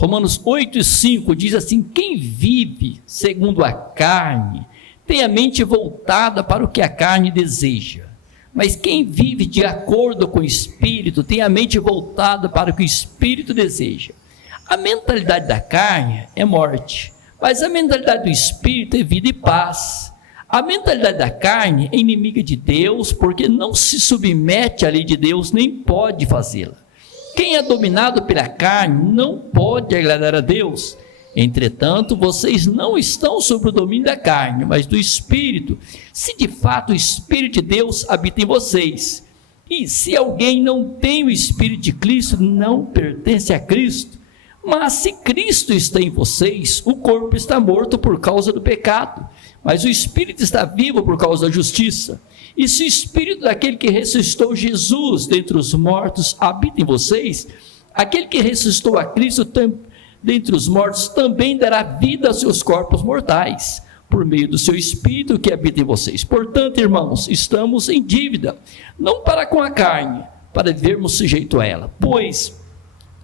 Romanos 8:5 diz assim: quem vive segundo a carne tem a mente voltada para o que a carne deseja, mas quem vive de acordo com o Espírito tem a mente voltada para o que o Espírito deseja. A mentalidade da carne é morte, mas a mentalidade do Espírito é vida e paz. A mentalidade da carne é inimiga de Deus, porque não se submete à lei de Deus, nem pode fazê-la. Quem é dominado pela carne não pode agradar a Deus. Entretanto, vocês não estão sob o domínio da carne, mas do Espírito, se de fato o Espírito de Deus habita em vocês. E se alguém não tem o Espírito de Cristo, não pertence a Cristo. Mas se Cristo está em vocês, o corpo está morto por causa do pecado, mas o Espírito está vivo por causa da justiça. E se o Espírito daquele que ressuscitou Jesus dentre os mortos habita em vocês, aquele que ressuscitou a Cristo dentre os mortos também dará vida aos seus corpos mortais, por meio do seu Espírito que habita em vocês. Portanto, irmãos, estamos em dívida, não para com a carne, para vivermos sujeito a ela. Pois,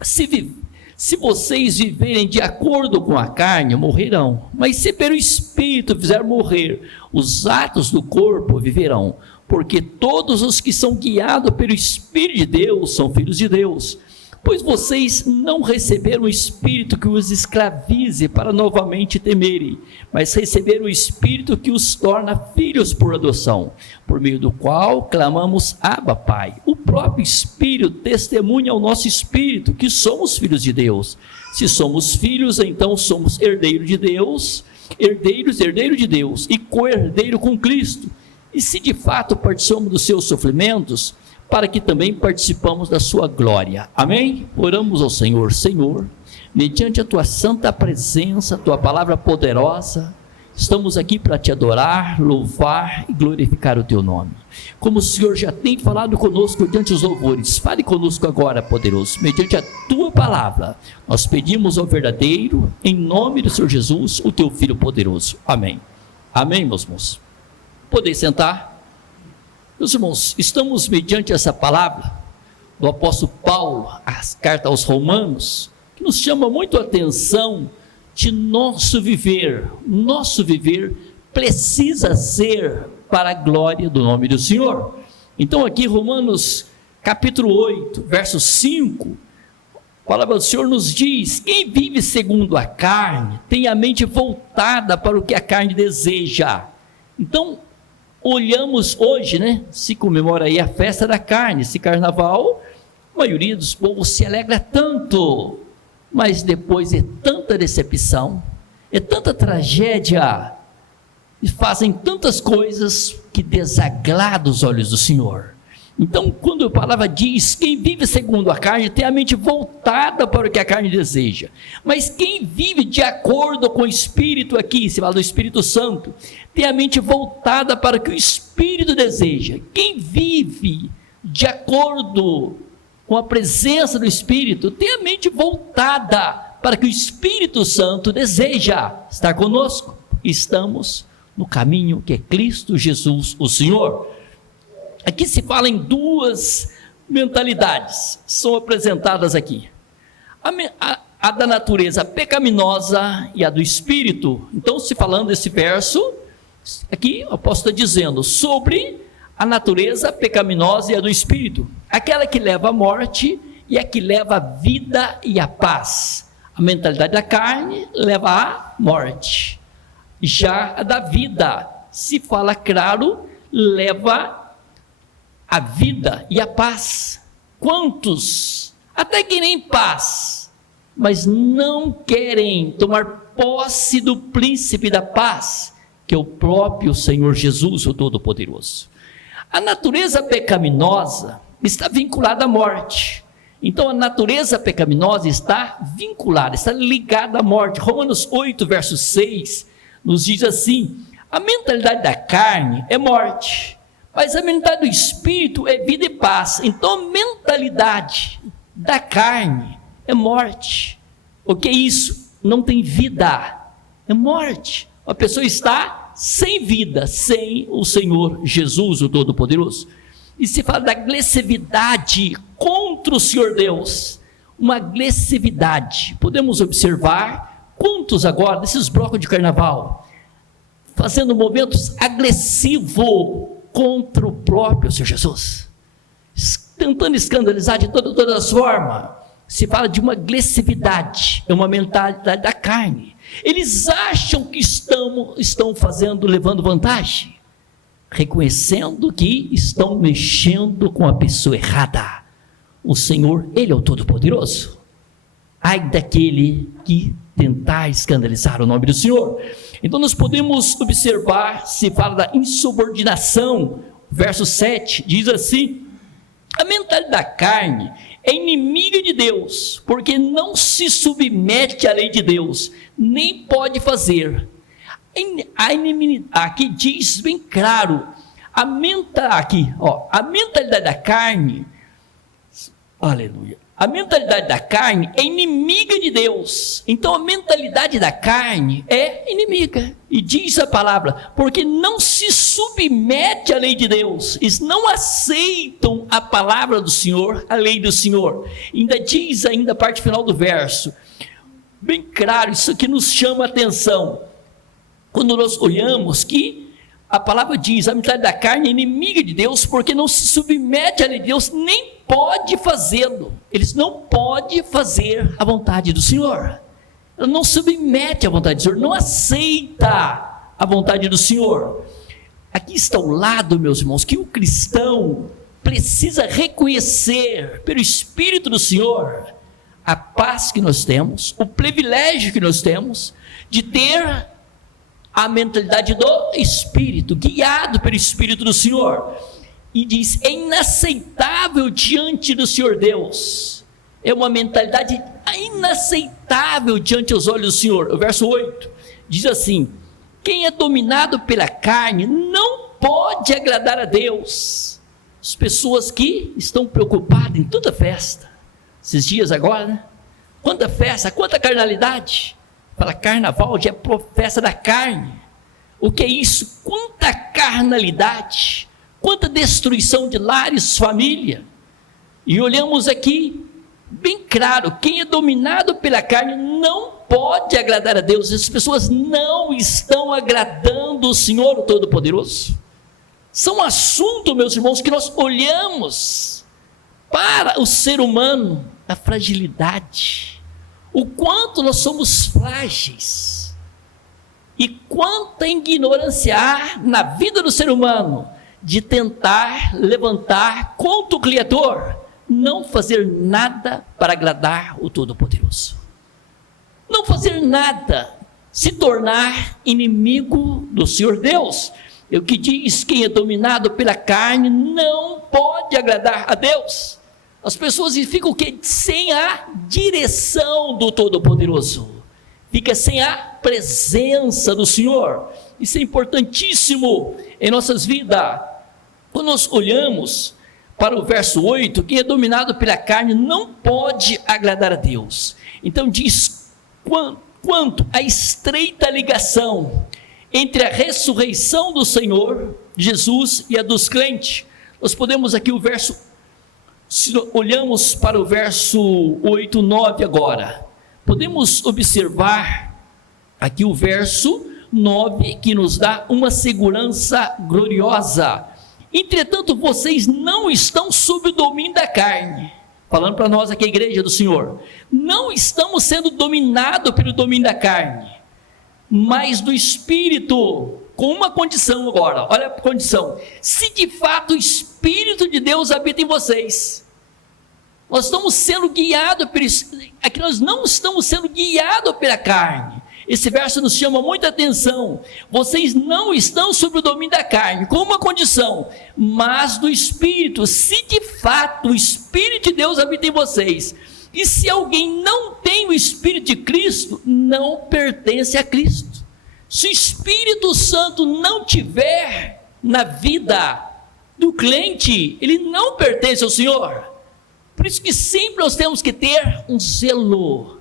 se vocês viverem de acordo com a carne, morrerão. Mas se pelo Espírito fizer morrer os atos do corpo, viverão. Porque todos os que são guiados pelo Espírito de Deus são filhos de Deus. Pois vocês não receberam o Espírito que os escravize para novamente temerem, mas receberam o Espírito que os torna filhos por adoção, por meio do qual clamamos: Abba, Pai. O próprio Espírito testemunha ao nosso Espírito que somos filhos de Deus. Se somos filhos, então somos herdeiros de Deus, herdeiro de Deus e co-herdeiro com Cristo. E se de fato participamos dos seus sofrimentos, para que também participamos da sua glória. Amém? Oramos ao Senhor. Senhor, mediante a tua santa presença, tua palavra poderosa, estamos aqui para te adorar, louvar e glorificar o teu nome. Como o Senhor já tem falado conosco diante dos louvores, fale conosco agora, poderoso, mediante a tua palavra. Nós pedimos ao verdadeiro, em nome do Senhor Jesus, o teu Filho poderoso. Amém. Amém, meus irmãos. Podem sentar. Meus irmãos, estamos mediante essa palavra do apóstolo Paulo, a carta aos Romanos, que nos chama muito a atenção de nosso viver precisa ser para a glória do nome do Senhor. Então aqui Romanos capítulo 8, verso 5, a palavra do Senhor nos diz: quem vive segundo a carne tem a mente voltada para o que a carne deseja. Então, olhamos hoje, se comemora aí a festa da carne, esse carnaval, a maioria dos povos se alegra tanto, mas depois é tanta decepção, é tanta tragédia, e fazem tantas coisas que desagradam os olhos do Senhor. Então, quando a palavra diz: quem vive segundo a carne tem a mente voltada para o que a carne deseja, mas quem vive de acordo com o Espírito, aqui se fala do Espírito Santo, tem a mente voltada para o que o Espírito deseja. Quem vive de acordo com a presença do Espírito tem a mente voltada para o que o Espírito Santo deseja. Estar conosco, estamos no caminho que é Cristo Jesus, o Senhor. Aqui se fala em duas mentalidades, são apresentadas aqui: a da natureza pecaminosa e a do Espírito. Então, se falando desse verso, aqui o apóstolo está dizendo sobre a natureza pecaminosa e a do Espírito, aquela que leva à morte e a que leva à vida e à paz. A mentalidade da carne leva à morte, já a da vida, se fala claro, leva a vida e a paz. Quantos até querem paz, mas não querem tomar posse do príncipe da paz, que é o próprio Senhor Jesus, o Todo-Poderoso. A natureza pecaminosa está vinculada à morte. Então a natureza pecaminosa está vinculada, está ligada à morte. Romanos 8, verso 6, nos diz assim: a mentalidade da carne é morte, mas a mentalidade do Espírito é vida e paz. Então a mentalidade da carne é morte. O que é isso? Não tem vida, é morte. A pessoa está sem vida, sem o Senhor Jesus, o Todo-Poderoso. E se fala da agressividade contra o Senhor Deus. uma agressividade. Podemos observar quantos agora, desses blocos de carnaval, fazendo movimentos agressivos contra o próprio Senhor Jesus, tentando escandalizar de todas as formas. Se fala de uma agressividade, é uma mentalidade da carne. Eles acham que estão levando vantagem, reconhecendo que estão mexendo com a pessoa errada. O Senhor, Ele é o Todo-Poderoso. Ai daquele que tentar escandalizar o nome do Senhor. Então nós podemos observar, se fala da insubordinação, verso 7, diz assim: a mentalidade da carne é inimiga de Deus, porque não se submete à lei de Deus, nem pode fazer. Aqui diz bem claro, a mentalidade da carne, aleluia, a mentalidade da carne é inimiga de Deus. Então a mentalidade da carne é inimiga, e diz a palavra, porque não se submete à lei de Deus, eles não aceitam a palavra do Senhor, a lei do Senhor. Ainda diz a parte final do verso, bem claro, isso aqui nos chama a atenção, quando nós olhamos que a palavra diz, a mentalidade da carne é inimiga de Deus, porque não se submete à lei de Deus, nem pode fazê-lo. Eles não podem fazer a vontade do Senhor. Ela não submete à vontade do Senhor, não aceita a vontade do Senhor. Aqui está o lado, meus irmãos, que o cristão precisa reconhecer pelo Espírito do Senhor a paz que nós temos, o privilégio que nós temos de ter a mentalidade do Espírito, guiado pelo Espírito do Senhor. E diz, é inaceitável diante do Senhor Deus, é uma mentalidade inaceitável diante dos olhos do Senhor. O verso 8 diz assim: quem é dominado pela carne não pode agradar a Deus. As pessoas que estão preocupadas em toda festa, esses dias agora, né? Quanta festa, quanta carnalidade. Fala, carnaval já é festa da carne. O que é isso? Quanta carnalidade, quanta destruição de lares, família. E olhamos aqui, bem claro, quem é dominado pela carne não pode agradar a Deus. As pessoas não estão agradando o Senhor, o Todo-Poderoso. São assuntos, meus irmãos, que nós olhamos para o ser humano, a fragilidade, o quanto nós somos frágeis, e quanta ignorância há na vida do ser humano, de tentar levantar contra o Criador, não fazer nada para agradar o Todo-Poderoso, não fazer nada, se tornar inimigo do Senhor Deus. É o que diz, quem é dominado pela carne não pode agradar a Deus. As pessoas ficam sem a direção do Todo-Poderoso, fica sem a presença do Senhor. Isso é importantíssimo em nossas vidas. Quando nós olhamos para o verso 8, quem é dominado pela carne não pode agradar a Deus. Então diz, quanto à estreita ligação entre a ressurreição do Senhor Jesus e a dos crentes. Nós podemos aqui o verso, se olhamos para o verso 8, 9 agora, podemos observar aqui o verso 9, que nos dá uma segurança gloriosa. Entretanto, vocês não estão sob o domínio da carne. Falando para nós aqui, a igreja do Senhor, não estamos sendo dominados pelo domínio da carne, mas do Espírito, com uma condição agora, olha a condição: se de fato o Espírito de Deus habita em vocês. Nós estamos sendo guiados por isso, aqui nós não estamos sendo guiados pela carne. Esse verso nos chama muita atenção. Vocês não estão sob o domínio da carne, com uma condição, mas do Espírito, se de fato o Espírito de Deus habita em vocês. E se alguém não tem o Espírito de Cristo, não pertence a Cristo. Se o Espírito Santo não tiver na vida do crente, ele não pertence ao Senhor. Por isso que sempre nós temos que ter um zelo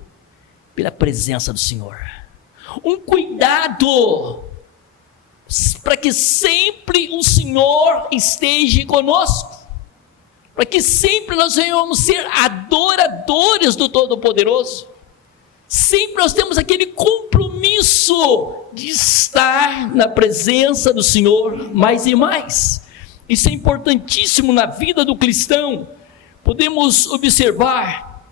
pela presença do Senhor, um cuidado para que sempre o Senhor esteja conosco. para que sempre nós venhamos ser adoradores do Todo-Poderoso. Sempre nós temos aquele compromisso de estar na presença do Senhor mais e mais. Isso é importantíssimo na vida do cristão. Podemos observar,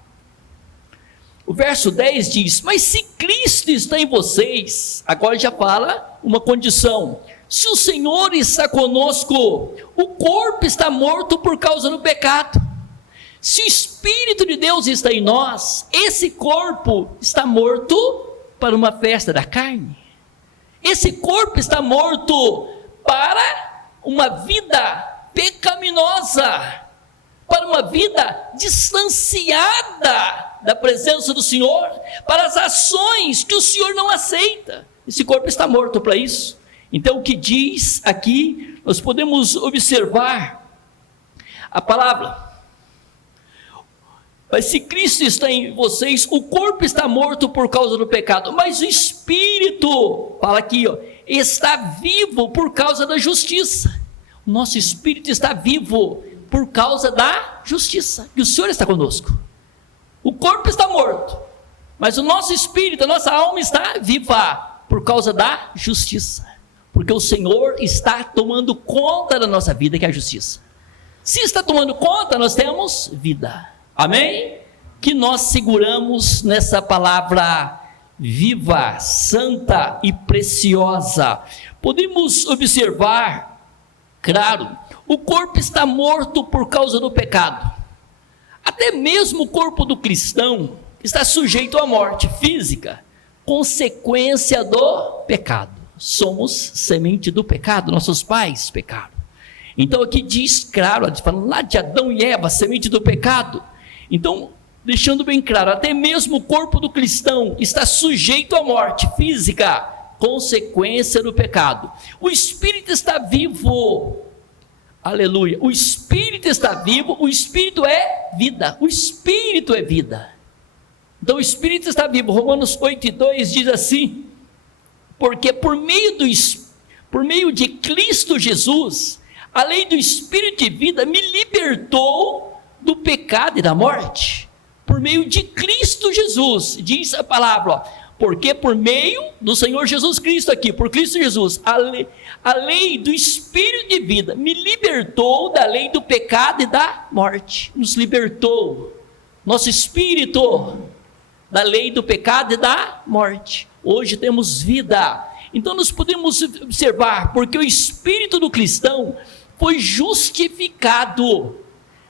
o verso 10 diz: mas se Cristo está em vocês, agora já fala uma condição: se o Senhor está conosco, o corpo está morto por causa do pecado. Se o Espírito de Deus está em nós, esse corpo está morto para uma festa da carne. Esse corpo está morto para uma vida pecaminosa, para uma vida distanciada da presença do Senhor, para as ações que o Senhor não aceita. Esse corpo está morto para isso. Então, o que diz aqui, nós podemos observar a palavra: mas se Cristo está em vocês, o corpo está morto por causa do pecado, mas o Espírito, fala aqui, está vivo por causa da justiça. O nosso Espírito está vivo por causa da justiça, e o Senhor está conosco. O corpo está morto, mas o nosso Espírito, a nossa alma está viva por causa da justiça, porque o Senhor está tomando conta da nossa vida, que é a justiça. Se está tomando conta, nós temos vida. Amém? Que nós seguramos nessa palavra viva, santa e preciosa. Podemos observar, claro, o corpo está morto por causa do pecado. Até mesmo o corpo do cristão está sujeito à morte física, consequência do pecado. Somos semente do pecado, nossos pais pecaram. Então aqui diz claro, falando lá de Adão e Eva, semente do pecado. Então, deixando bem claro, até mesmo o corpo do cristão está sujeito à morte física, consequência do pecado. O Espírito está vivo, aleluia, o Espírito está vivo, o Espírito é vida, o Espírito é vida. Então o Espírito está vivo. Romanos 8:2 diz assim: porque por meio de Cristo Jesus, a lei do Espírito de vida me libertou do pecado e da morte. Por meio de Cristo Jesus, diz a palavra, porque por meio do Senhor Jesus Cristo aqui, por Cristo Jesus, a lei do Espírito de vida me libertou da lei do pecado e da morte. Nos libertou, nosso espírito, da lei do pecado e da morte. Hoje temos vida. Então nós podemos observar, porque o espírito do cristão foi justificado,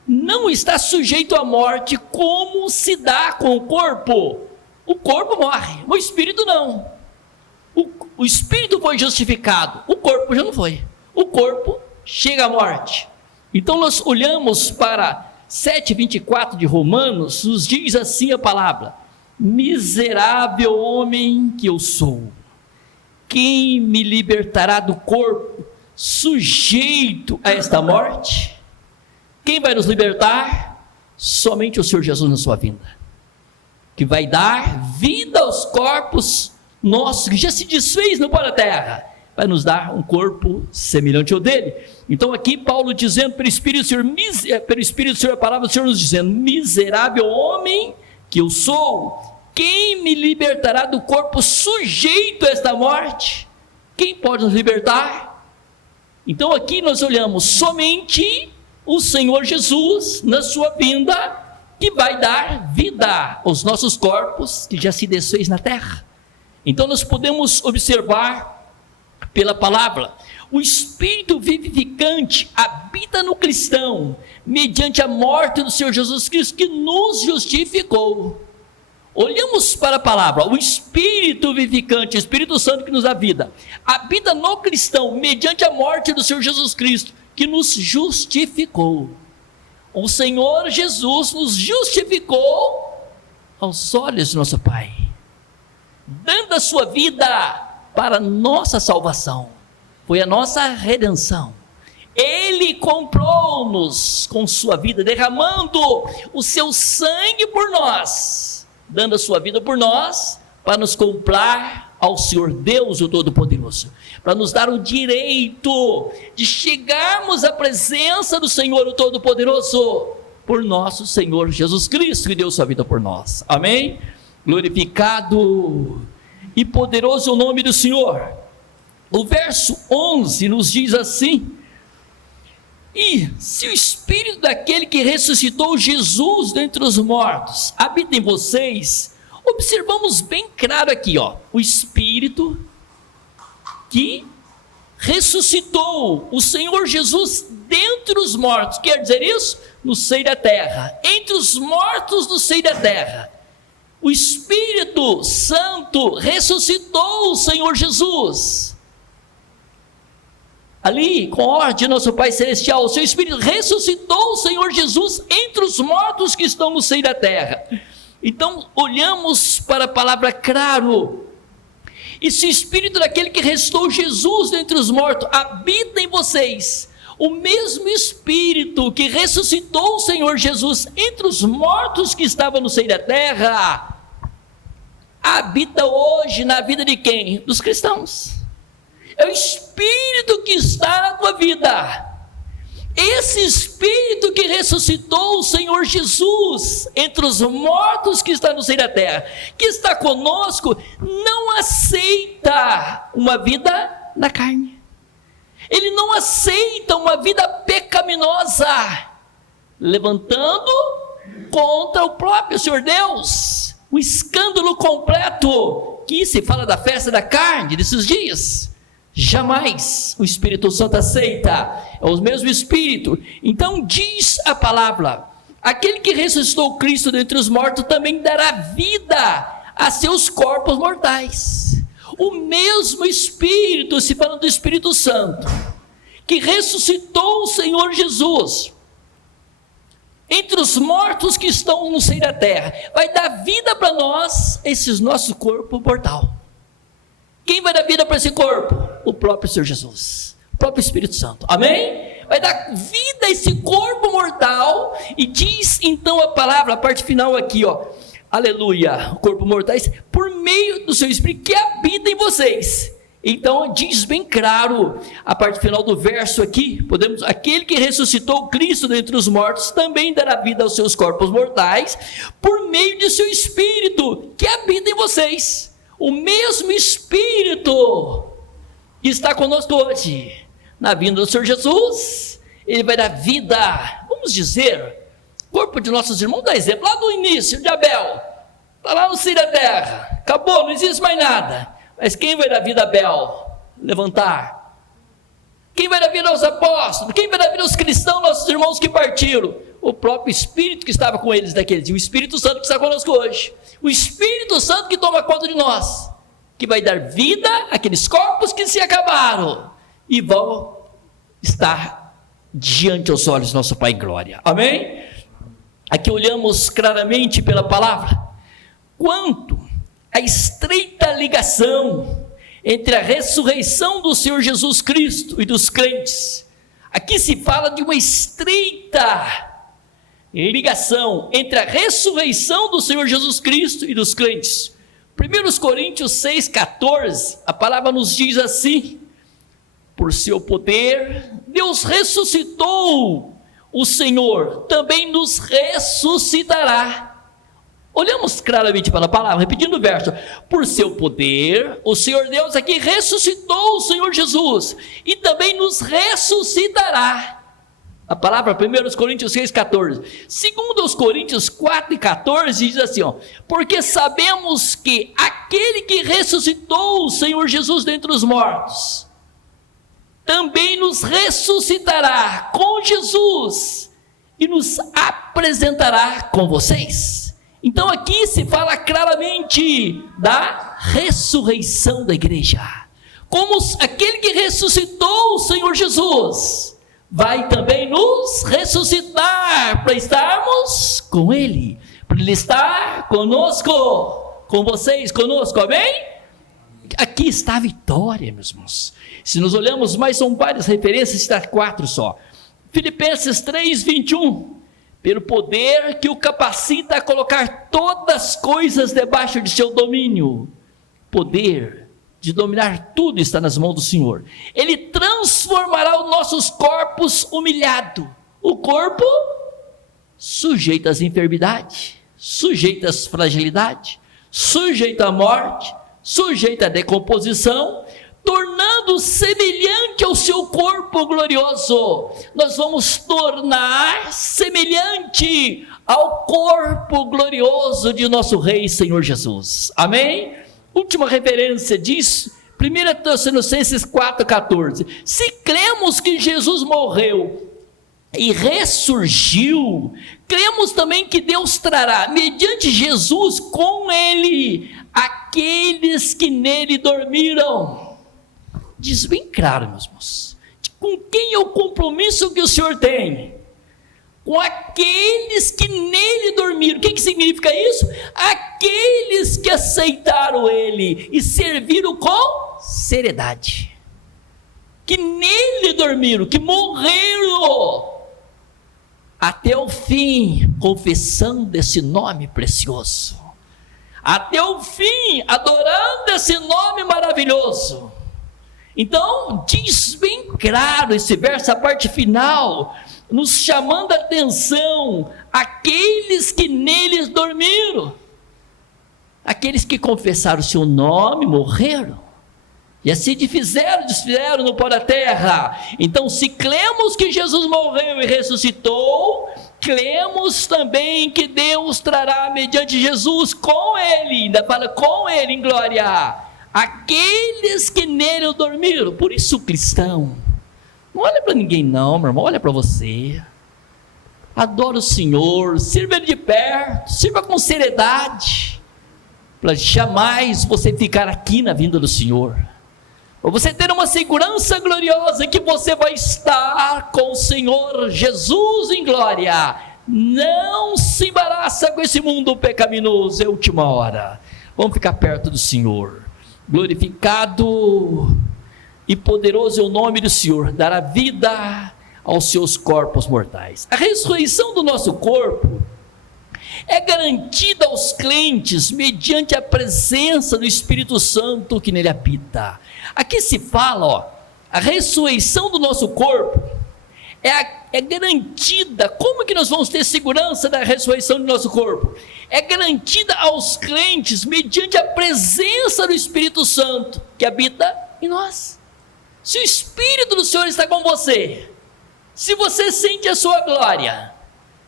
não está sujeito à morte, como se dá com o corpo. O corpo morre, o espírito não. O espírito foi justificado, o corpo já não foi. O corpo chega à morte. Então nós olhamos para 7:24 de Romanos, nos diz assim a palavra: miserável homem que eu sou, quem me libertará do corpo sujeito a esta morte? Quem vai nos libertar? Somente o Senhor Jesus na sua vinda, que vai dar vida aos corpos nossos, que já se desfez no pó da terra, vai nos dar um corpo semelhante ao dele. Então aqui Paulo dizendo pelo Espírito do Senhor, a palavra do Senhor nos dizendo: miserável homem que eu sou, quem me libertará do corpo sujeito a esta morte? Quem pode nos libertar? Então aqui nós olhamos somente o Senhor Jesus na sua vinda, que vai dar vida aos nossos corpos que já se desfez na terra. Então nós podemos observar pela palavra, o Espírito vivificante habita no cristão, mediante a morte do Senhor Jesus Cristo, que nos justificou. Olhamos para a palavra, o Espírito vivificante, o Espírito Santo que nos dá vida, habita no cristão, mediante a morte do Senhor Jesus Cristo, que nos justificou. O Senhor Jesus nos justificou aos olhos de nosso Pai, dando a sua vida para a nossa salvação. Foi a nossa redenção. Ele comprou-nos com sua vida, derramando o seu sangue por nós, dando a sua vida por nós, para nos comprar ao Senhor Deus, o Todo-Poderoso, para nos dar o direito de chegarmos à presença do Senhor, o Todo-Poderoso, por nosso Senhor Jesus Cristo, que deu sua vida por nós. Amém? Glorificado e poderoso é o nome do Senhor. O verso 11 nos diz assim: e se o Espírito daquele que ressuscitou Jesus dentre os mortos habita em vocês, observamos bem claro aqui, o Espírito que ressuscitou o Senhor Jesus dentre os mortos, quer dizer isso? No seio da terra, entre os mortos do seio da terra, o Espírito Santo ressuscitou o Senhor Jesus. Ali, com a ordem de nosso Pai Celestial, o seu Espírito ressuscitou o Senhor Jesus entre os mortos que estão no seio da terra. Então, olhamos para a palavra claro. E se o Espírito daquele que ressuscitou Jesus dentre os mortos habita em vocês, o mesmo Espírito que ressuscitou o Senhor Jesus entre os mortos que estavam no seio da terra, habita hoje na vida de quem? Dos cristãos. É o Espírito que está na tua vida. Esse Espírito que ressuscitou o Senhor Jesus entre os mortos que está no seio da terra, que está conosco, não aceita uma vida na carne. Ele não aceita uma vida pecaminosa, levantando contra o próprio Senhor Deus, um escândalo completo, que se fala da festa da carne desses dias. Jamais o Espírito Santo aceita, é o mesmo Espírito. Então diz a palavra: aquele que ressuscitou Cristo dentre os mortos também dará vida a seus corpos mortais. O mesmo Espírito, se falando do Espírito Santo, que ressuscitou o Senhor Jesus entre os mortos que estão no seio da terra, vai dar vida para nós, esse nosso corpo mortal. Quem vai dar vida para esse corpo? O próprio Senhor Jesus, o próprio Espírito Santo. Amém? Vai dar vida a esse corpo mortal. E diz então a palavra, a parte final aqui, aleluia, o corpo mortais, por meio do seu Espírito que habita em vocês. Então diz bem claro a parte final do verso aqui, aquele que ressuscitou Cristo dentre os mortos também dará vida aos seus corpos mortais por meio de seu Espírito que habita em vocês. O mesmo Espírito que está conosco hoje, na vinda do Senhor Jesus, ele vai dar vida, vamos dizer, corpo de nossos irmãos. Dá exemplo, lá no início de Abel, está lá no seio da terra, acabou, não existe mais nada. Mas quem vai dar vida a Abel? Levantar. Quem vai dar vida aos apóstolos? Quem vai dar vida aos cristãos, nossos irmãos que partiram? O próprio Espírito que estava com eles naquele dia, o Espírito Santo que está conosco hoje, o Espírito Santo que toma conta de nós, que vai dar vida àqueles corpos que se acabaram e vão estar diante aos olhos do nosso Pai em glória. Amém? Aqui olhamos claramente pela palavra quanto a estreita ligação entre a ressurreição do Senhor Jesus Cristo e dos crentes. Aqui se fala de uma estreita ligação entre a ressurreição do Senhor Jesus Cristo e dos crentes. 1 Coríntios 6,14, a palavra nos diz assim: por seu poder, Deus ressuscitou o Senhor, também nos ressuscitará. Olhamos claramente para a palavra, repetindo o verso: por seu poder, o Senhor Deus aqui ressuscitou o Senhor Jesus, e também nos ressuscitará. A palavra 1 Coríntios 6,14. Segundo os Coríntios 4,14 diz assim, porque sabemos que aquele que ressuscitou o Senhor Jesus dentre os mortos, também nos ressuscitará com Jesus, e nos apresentará com vocês. Então aqui se fala claramente da ressurreição da igreja, como aquele que ressuscitou o Senhor Jesus, vai também nos ressuscitar para estarmos com Ele, para Ele estar conosco, com vocês, conosco, amém? Aqui está a vitória, meus irmãos. Se nós olhamos, mas são várias referências, está 4 só. Filipenses 3:21, pelo poder que o capacita a colocar todas as coisas debaixo de seu domínio. Poder de dominar tudo está nas mãos do Senhor. Ele transformará os nossos corpos humilhados. O corpo sujeito às enfermidades, sujeito às fragilidades, sujeito à morte, sujeito à decomposição, tornando semelhante ao seu corpo glorioso. Nós vamos tornar semelhante ao corpo glorioso de nosso Rei Senhor Jesus. Amém? Última referência disso, 1 Tessalonicenses 4,14. Se cremos que Jesus morreu e ressurgiu, cremos também que Deus trará, mediante Jesus, com Ele, aqueles que nele dormiram. Diz bem claro, meus irmãos, com quem é o compromisso que o Senhor tem? Com aqueles que nele dormiram. O que significa isso? Aqueles que aceitaram Ele e serviram com seriedade, que nele dormiram, que morreram até o fim, confessando esse nome precioso, até o fim, adorando esse nome maravilhoso. Então, diz bem claro esse verso, a parte final, nos chamando a atenção, aqueles que neles dormiram, aqueles que confessaram o seu nome, morreram, e assim desfizeram no pó da terra. Então, se cremos que Jesus morreu e ressuscitou, cremos também que Deus trará mediante Jesus com Ele, ainda fala com Ele em glória, aqueles que nele dormiram. Por isso, cristão, não olha para ninguém não, meu irmão, olha para você, adora o Senhor, sirva Ele de perto, sirva com seriedade, para jamais você ficar aqui na vinda do Senhor, para você ter uma segurança gloriosa que você vai estar com o Senhor Jesus em glória. Não se embaraça com esse mundo pecaminoso, é a última hora. Vamos ficar perto do Senhor. Glorificado e poderoso é o nome do Senhor, dará vida aos seus corpos mortais. A ressurreição do nosso corpo é garantida aos crentes mediante a presença do Espírito Santo que nele habita. Aqui se fala, a ressurreição do nosso corpo é garantida. Como que nós vamos ter segurança da ressurreição do nosso corpo? É garantida aos crentes mediante a presença do Espírito Santo que habita em nós. Se o Espírito do Senhor está com você, se você sente a sua glória,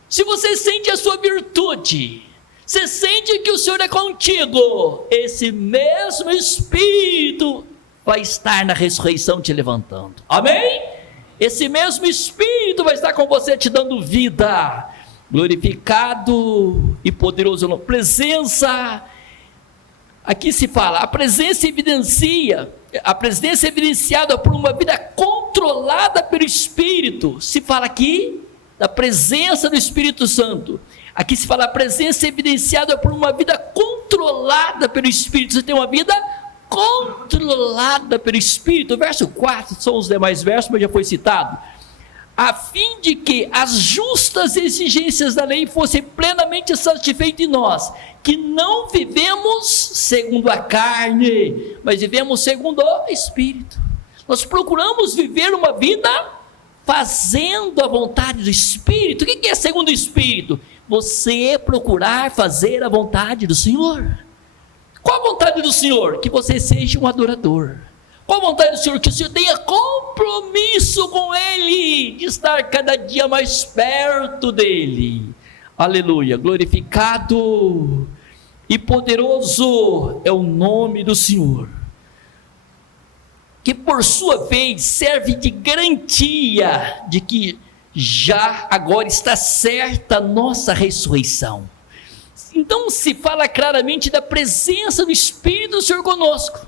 se você sente a sua virtude, você sente que o Senhor é contigo, esse mesmo Espírito vai estar na ressurreição te levantando. Amém? Esse mesmo Espírito vai estar com você te dando vida. Glorificado e poderoso nome. Presença, aqui se fala, a presença é evidenciada por uma vida controlada pelo Espírito. Se fala aqui da presença do Espírito Santo. Aqui se fala, a presença é evidenciada por uma vida controlada pelo Espírito. Você tem uma vida controlada pelo Espírito. O verso 4, são os demais versos, mas já foi citado. A fim de que as justas exigências da lei fossem plenamente satisfeitas em nós, que não vivemos segundo a carne, mas vivemos segundo o Espírito. Nós procuramos viver uma vida fazendo a vontade do Espírito. O que é segundo o Espírito? Você procurar fazer a vontade do Senhor. Qual a vontade do Senhor? Que você seja um adorador. Qual a vontade do Senhor? Que o Senhor tenha compromisso com Ele, de estar cada dia mais perto dEle. Aleluia, glorificado e poderoso é o nome do Senhor, que por sua vez serve de garantia de que já agora está certa a nossa ressurreição. Então se fala claramente da presença do Espírito do Senhor conosco.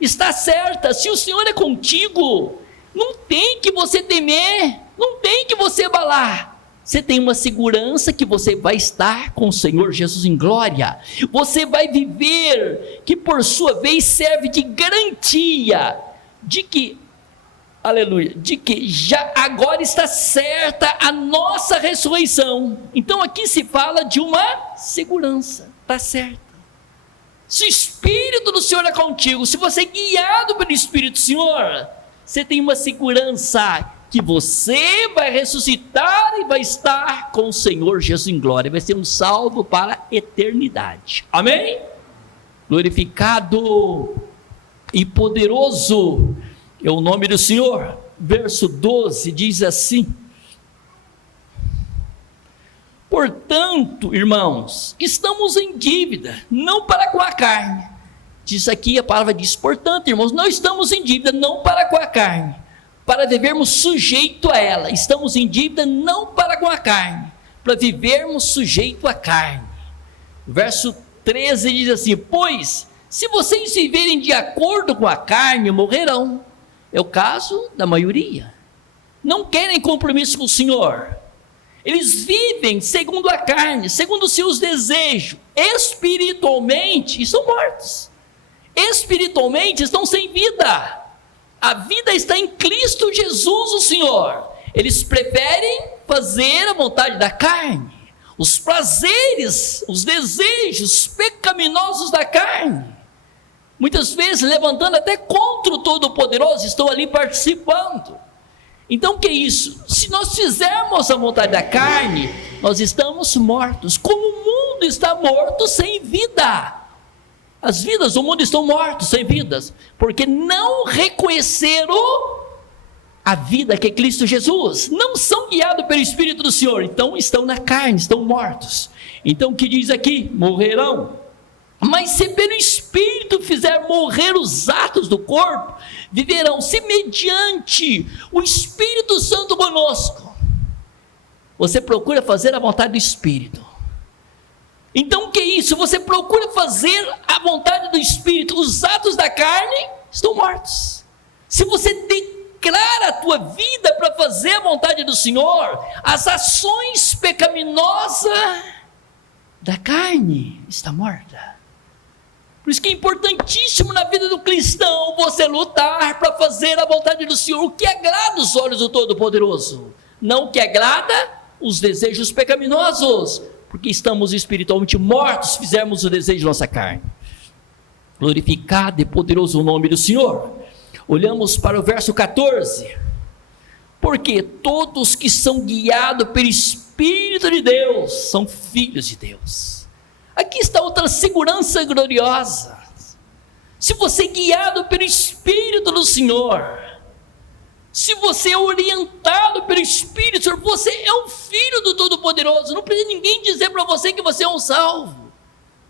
Está certa, se o Senhor é contigo, não tem que você temer, não tem que você abalar. Você tem uma segurança que você vai estar com o Senhor Jesus em glória. Você vai viver, que por sua vez serve de garantia de que, aleluia, de que já agora está certa a nossa ressurreição. Então aqui se fala de uma segurança, está certa. Se o Espírito do Senhor é contigo, se você é guiado pelo Espírito do Senhor, você tem uma segurança que você vai ressuscitar e vai estar com o Senhor Jesus em glória, vai ser um salvo para a eternidade. Amém? Glorificado e poderoso é o nome do Senhor. Verso 12 diz assim: portanto, irmãos, estamos em dívida, não para com a carne. Diz aqui, a palavra diz, portanto, irmãos, não estamos em dívida, não para com a carne, para vivermos sujeito a ela. Estamos em dívida não para com a carne, para vivermos sujeito à carne. Verso 13 diz assim: pois, se vocês viverem de acordo com a carne, morrerão. É o caso da maioria. Não querem compromisso com o Senhor. Eles vivem segundo a carne, segundo os seus desejos. Espiritualmente estão mortos. Espiritualmente estão sem vida. A vida está em Cristo Jesus, o Senhor. Eles preferem fazer a vontade da carne, os prazeres, os desejos pecaminosos da carne. Muitas vezes levantando até contra o Todo-Poderoso, estão ali participando. Então o que é isso? Se nós fizermos a vontade da carne, nós estamos mortos. Como o mundo está morto sem vida. As vidas do mundo estão mortas, sem vidas, porque não reconheceram a vida que é Cristo Jesus, não são guiados pelo Espírito do Senhor, então estão na carne, estão mortos. Então o que diz aqui? Morrerão. Mas se pelo Espírito fizer morrer os atos do corpo, viverão. Se mediante o Espírito Santo conosco, você procura fazer a vontade do Espírito. Então o que é isso? Você procura fazer a vontade do Espírito, os atos da carne estão mortos. Se você declara a tua vida para fazer a vontade do Senhor, as ações pecaminosas da carne estão mortas. Por isso que é importantíssimo na vida do cristão você lutar para fazer a vontade do Senhor, o que agrada os olhos do Todo-Poderoso, não o que agrada os desejos pecaminosos, porque estamos espiritualmente mortos se fizermos o desejo de nossa carne. Glorificado e poderoso o nome do Senhor. Olhamos para o verso 14, porque todos que são guiados pelo Espírito de Deus são filhos de Deus. Aqui está outra segurança gloriosa. Se você é guiado pelo Espírito do Senhor, se você é orientado pelo Espírito do Senhor, você é um filho do Todo-Poderoso. Não precisa ninguém dizer para você que você é um salvo.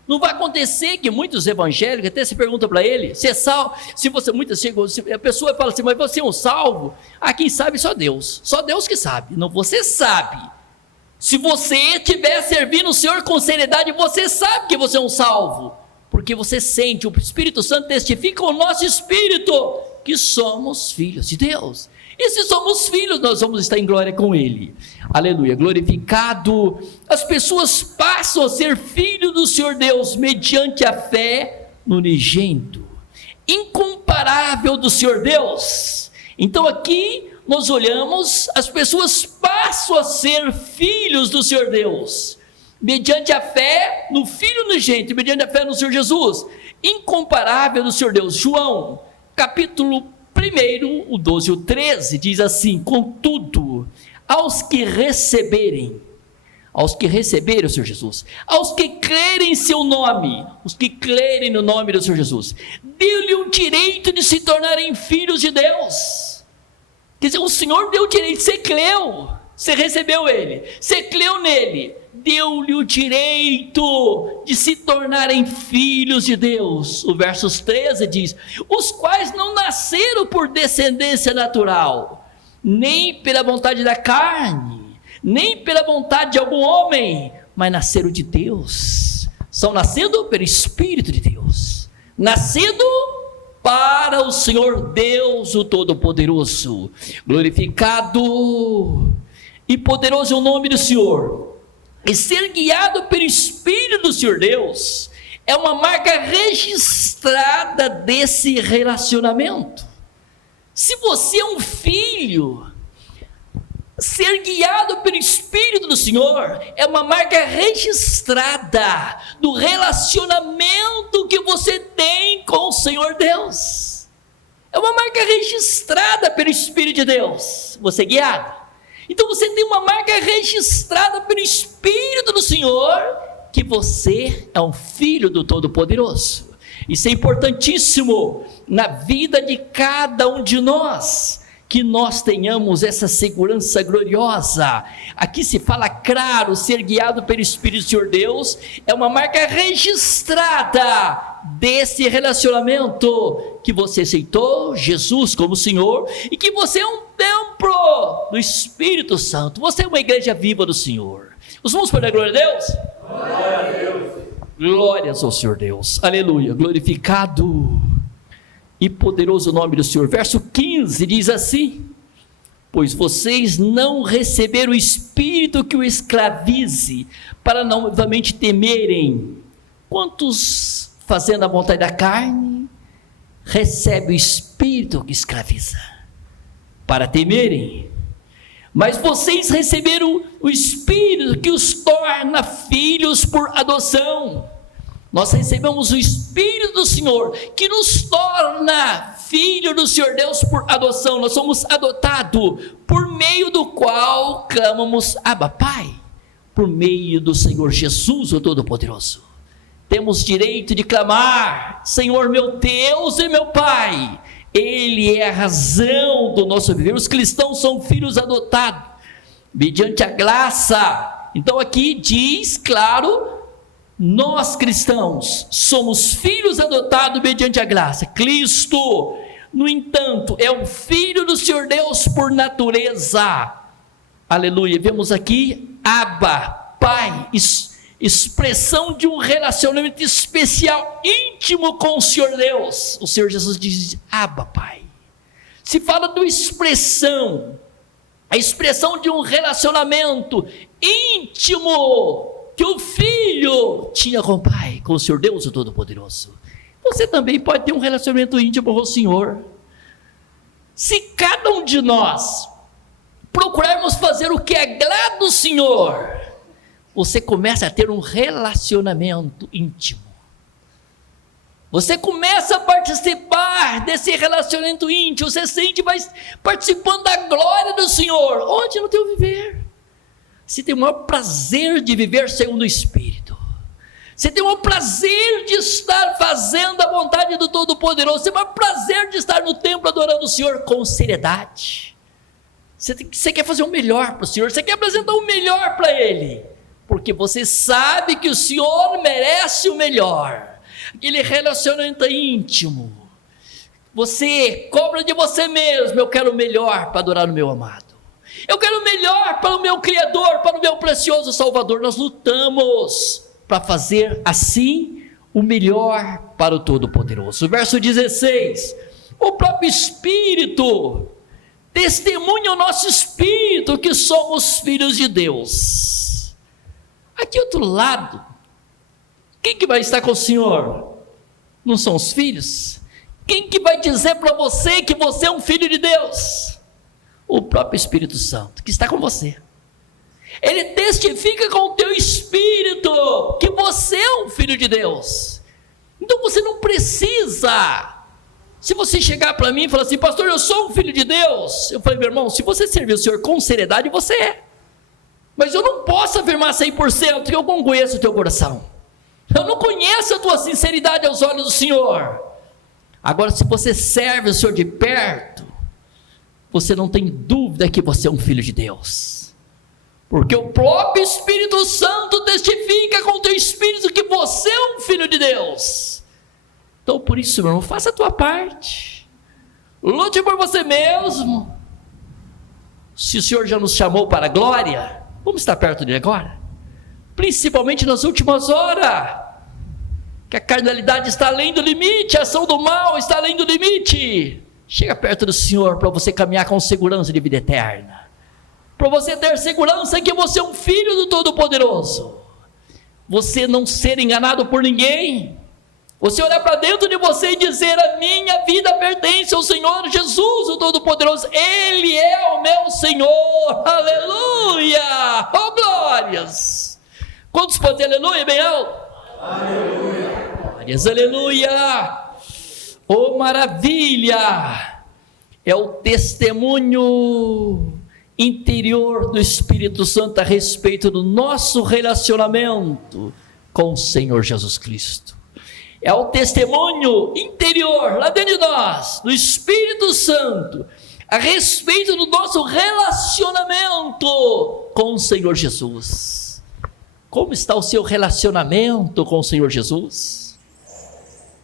Não vai acontecer que muitos evangélicos até se perguntam para ele, se é salvo, se você, muitas chegam, a pessoa fala assim, mas você é um salvo? Ah, quem sabe só Deus que sabe, não você sabe. Se você estiver servindo o Senhor com seriedade, você sabe que você é um salvo, porque você sente, o Espírito Santo testifica o nosso espírito, que somos filhos de Deus. E se somos filhos, nós vamos estar em glória com Ele. Aleluia, glorificado. As pessoas passam a ser filhos do Senhor Deus, mediante a fé no unigênito, incomparável do Senhor Deus. Então aqui nós olhamos, as pessoas passam a ser filhos do Senhor Deus, mediante a fé no Filho unigênito, mediante a fé no Senhor Jesus, incomparável do Senhor Deus. João, capítulo 1, o 12 e o 13, diz assim: contudo, aos que receberem o Senhor Jesus, aos que crerem em seu nome, os que crerem no nome do Senhor Jesus, deu-lhe o direito de se tornarem filhos de Deus. Quer dizer, o Senhor deu o direito, você creu, você recebeu Ele, você creu nele, deu-lhe o direito de se tornarem filhos de Deus. O verso 13 diz: os quais não nasceram por descendência natural, nem pela vontade da carne, nem pela vontade de algum homem, mas nasceram de Deus, são nascidos pelo Espírito de Deus, nascido para o Senhor Deus, o Todo-Poderoso. Glorificado e poderoso é o nome do Senhor. E ser guiado pelo Espírito do Senhor Deus é uma marca registrada desse relacionamento. Se você é um filho, ser guiado pelo Espírito do Senhor é uma marca registrada do relacionamento que você tem com o Senhor Deus. É uma marca registrada pelo Espírito de Deus, você é guiado. Então você tem uma marca registrada pelo Espírito do Senhor, que você é um filho do Todo-Poderoso. Isso é importantíssimo na vida de cada um de nós, que nós tenhamos essa segurança gloriosa. Aqui se fala claro, ser guiado pelo Espírito do Senhor Deus é uma marca registrada desse relacionamento, que você aceitou Jesus como Senhor, e que você é um templo do Espírito Santo, você é uma igreja viva do Senhor. Os vamos para a glória a Deus? Glória a Deus. Glórias ao Senhor Deus, aleluia, glorificado e poderoso o nome do Senhor. Verso 15 diz assim: pois vocês não receberam o Espírito que o escravize, para não novamente temerem. Quantos, fazendo a vontade da carne, recebem o Espírito que escraviza, para temerem? Mas vocês receberam o Espírito que os torna filhos por adoção. Nós recebemos o Espírito do Senhor, que nos torna filho do Senhor Deus por adoção. Nós somos adotados, por meio do qual clamamos Abba, Pai, por meio do Senhor Jesus, o Todo-Poderoso. Temos direito de clamar: Senhor meu Deus e meu Pai. Ele é a razão do nosso viver. Os cristãos são filhos adotados, mediante a graça. Então aqui diz, claro, nós cristãos somos filhos adotados mediante a graça. Cristo, no entanto, é um filho do Senhor Deus por natureza. Aleluia. Vemos aqui Abba, Pai, expressão de um relacionamento especial, íntimo com o Senhor Deus. O Senhor Jesus diz Abba, Pai. Se fala de expressão, a expressão de um relacionamento íntimo que o filho tinha com o Pai, com o Senhor Deus, o Todo-Poderoso. Você também pode ter um relacionamento íntimo com o Senhor. Se cada um de nós procurarmos fazer o que agrada o Senhor, você começa a ter um relacionamento íntimo. Você começa a participar desse relacionamento íntimo. Você sente, vai participando da glória do Senhor. Onde? No teu viver. Você tem o maior prazer de viver segundo o Espírito. Você tem o maior prazer de estar fazendo a vontade do Todo-Poderoso. Você tem o maior prazer de estar no templo adorando o Senhor com seriedade. Você quer fazer o melhor para o Senhor. Você quer apresentar o melhor para Ele, porque você sabe que o Senhor merece o melhor. Aquele relacionamento íntimo. Você cobra de você mesmo: eu quero o melhor para adorar o meu amado. Eu quero o melhor para o meu Criador, para o meu precioso Salvador. Nós lutamos para fazer assim o melhor para o Todo-Poderoso. Verso 16: o próprio Espírito testemunha o nosso espírito que somos filhos de Deus. Aqui outro lado, quem que vai estar com o Senhor? Não são os filhos? Quem que vai dizer para você que você é um filho de Deus? O próprio Espírito Santo, que está com você. Ele testifica com o teu espírito que você é um filho de Deus. Então você não precisa. Se você chegar para mim e falar assim: pastor, eu sou um filho de Deus, eu falei: meu irmão, se você servir o Senhor com seriedade, você é. Mas eu não posso afirmar 100%, porque eu não conheço o teu coração. Eu não conheço a tua sinceridade aos olhos do Senhor. Agora, se você serve o Senhor de perto, você não tem dúvida que você é um filho de Deus, porque o próprio Espírito Santo testifica com o teu espírito que você é um filho de Deus. Então por isso, meu irmão, faça a tua parte, lute por você mesmo. Se o Senhor já nos chamou para a glória, vamos estar perto dele agora, principalmente nas últimas horas, que a carnalidade está além do limite, a ação do mal está além do limite. Chega perto do Senhor para você caminhar com segurança de vida eterna, para você ter segurança que você é um filho do Todo-Poderoso, você não ser enganado por ninguém. Você olhar para dentro de você e dizer: a minha vida pertence ao Senhor Jesus, o Todo-Poderoso. Ele é o meu Senhor. Aleluia! Oh, glórias! Quantos podem dizer aleluia bem alto? Aleluia! Glórias, aleluia! Oh, maravilha! É o testemunho interior do Espírito Santo a respeito do nosso relacionamento com o Senhor Jesus Cristo. É o testemunho interior, lá dentro de nós, do Espírito Santo, a respeito do nosso relacionamento com o Senhor Jesus. Como está o seu relacionamento com o Senhor Jesus?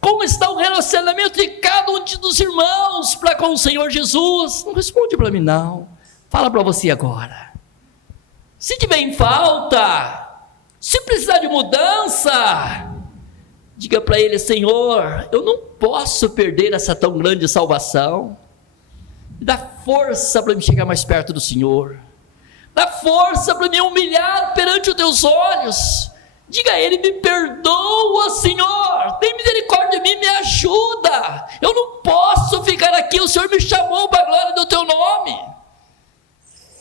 Como está o relacionamento de cada um dos irmãos para com o Senhor Jesus? Não responde para mim não, fala para você agora. Se tiver em falta, se precisar de mudança, diga para ele: Senhor, eu não posso perder essa tão grande salvação. Dá força para me chegar mais perto do Senhor. Dá força para me humilhar perante os teus olhos. Diga a ele: me perdoa, Senhor. Tem misericórdia de mim, me ajuda. Eu não posso ficar aqui, o Senhor me chamou para a glória do teu nome.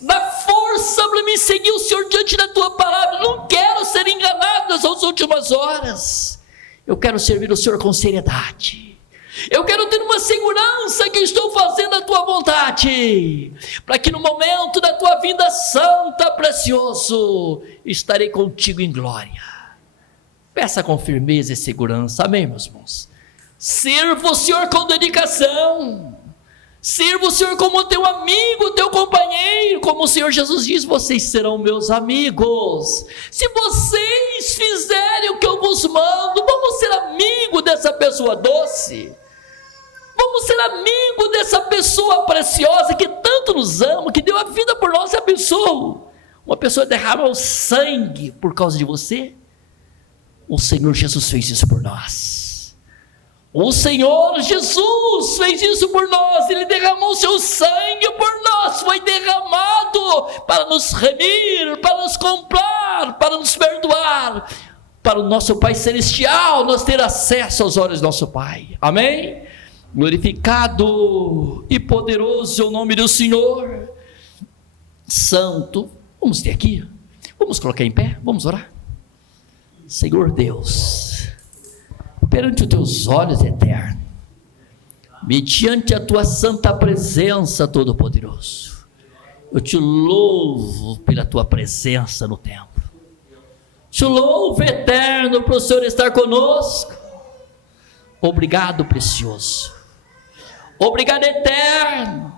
Dá força para me seguir o Senhor diante da tua palavra. Eu não quero ser enganado nas últimas horas. Eu quero servir o Senhor com seriedade. Eu quero ter uma segurança que estou fazendo a tua vontade, para que no momento da tua vida santa, precioso, estarei contigo em glória. Peça com firmeza e segurança, amém, meus irmãos? Sirva o Senhor com dedicação. Sirva o Senhor como teu amigo, teu companheiro, como o Senhor Jesus diz: vocês serão meus amigos, se vocês fizerem o que eu vos mando. Vamos ser amigo dessa pessoa doce, vamos ser amigo dessa pessoa preciosa, que tanto nos ama, que deu a vida por nós. Essa pessoa, uma pessoa derrama o sangue por causa de você. O Senhor Jesus fez isso por nós. O Senhor Jesus fez isso por nós. Ele derramou o seu sangue por nós. Foi derramado para nos remir, para nos comprar, para nos perdoar, para o nosso Pai Celestial nós ter acesso aos olhos do nosso Pai. Amém? Glorificado e poderoso é o nome do Senhor. Santo. Vamos ter aqui. Vamos colocar em pé. Vamos orar. Senhor Deus, perante os teus olhos eternos, mediante a tua santa presença, Todo-Poderoso, eu te louvo pela tua presença no templo. Te louvo, eterno, para o Senhor estar conosco. Obrigado, precioso. Obrigado, eterno,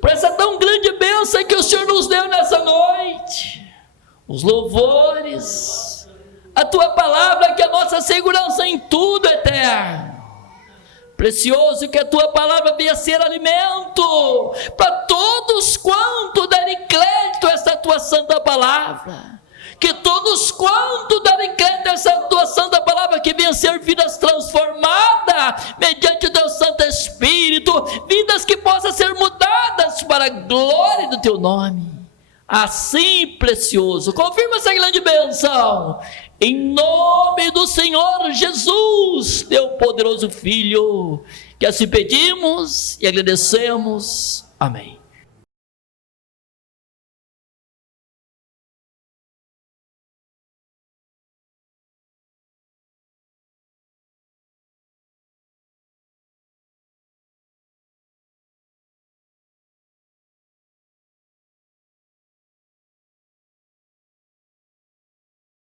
por essa tão grande bênção que o Senhor nos deu nessa noite. Os louvores, a tua palavra, que é a nossa segurança em tudo, eterno. Precioso que a tua palavra venha ser alimento para todos quanto darem crédito a esta tua santa palavra. Que todos quanto darem crédito a essa tua santa palavra, que venham ser vidas transformadas mediante o teu Santo Espírito, vidas que possam ser mudadas para a glória do teu nome. Assim, precioso, confirma essa grande bênção, em nome do Senhor Jesus, teu poderoso Filho, que assim pedimos e agradecemos. Amém.